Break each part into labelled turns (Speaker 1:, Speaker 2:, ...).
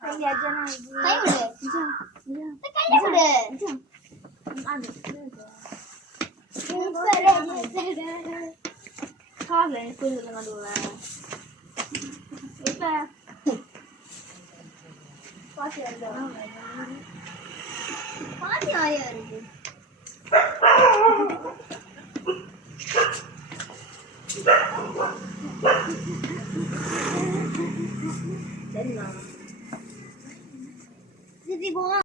Speaker 1: Kau tidak ada lagi. വീട്ടിൽ പോവാം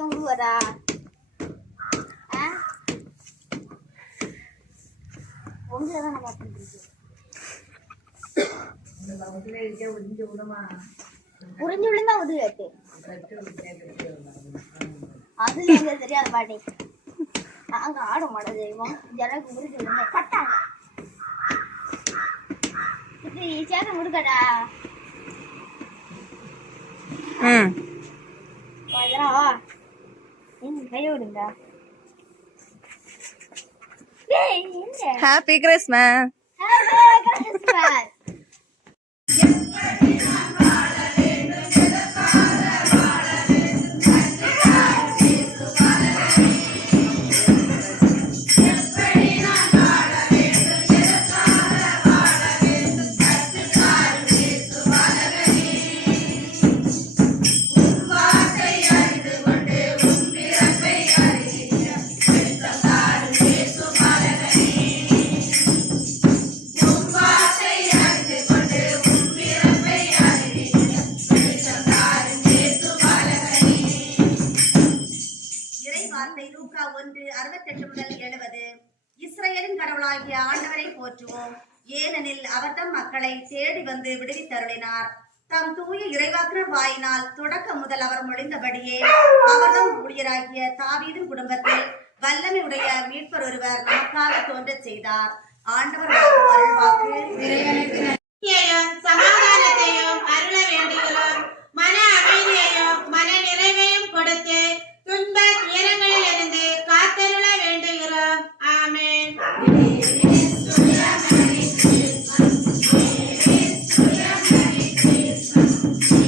Speaker 1: con vừa à bốn giờ là một ഉറിഞ്ഞുള്ളിന്ന ഒതുകട്ടെ അത് ഞാൻ ശരിയാണ് പാടി பாட்டி அங்க ஆட மாட்டேன் தெரியுமா ஜனக்கு உறிஞ்சு விழுந்தா பட்டாங்க. இது சேக்க முடுக்கடா
Speaker 2: ம்.
Speaker 1: வா கைய விடுங்க. ஏய் என்ன
Speaker 2: ஹாப்பி கிறிஸ்மஸ்
Speaker 3: வார்த்தை லூக்கா ஒன்று அறுபத்தெட்டு முதல் எழுபது. இஸ்ரேலின் கடவுளாகிய ஆண்டவரை போற்றுவோம். ஏனெனில் அவர் தம் மக்களை தேடி வந்து விடுவித்தருளினார். தம் தூய இறைவாக்குனர் வாயினால் தொடக்கம் முதல் அவர் மொழிந்தபடியே அவர்தம் ஊழியராகிய தாவீதின் குடும்பத்தில் வல்லமை உடைய மீட்பர் ஒருவர் நமக்காக தோன்றச் செய்தார். ஆண்டவர் வாக்கு Thank
Speaker 4: you.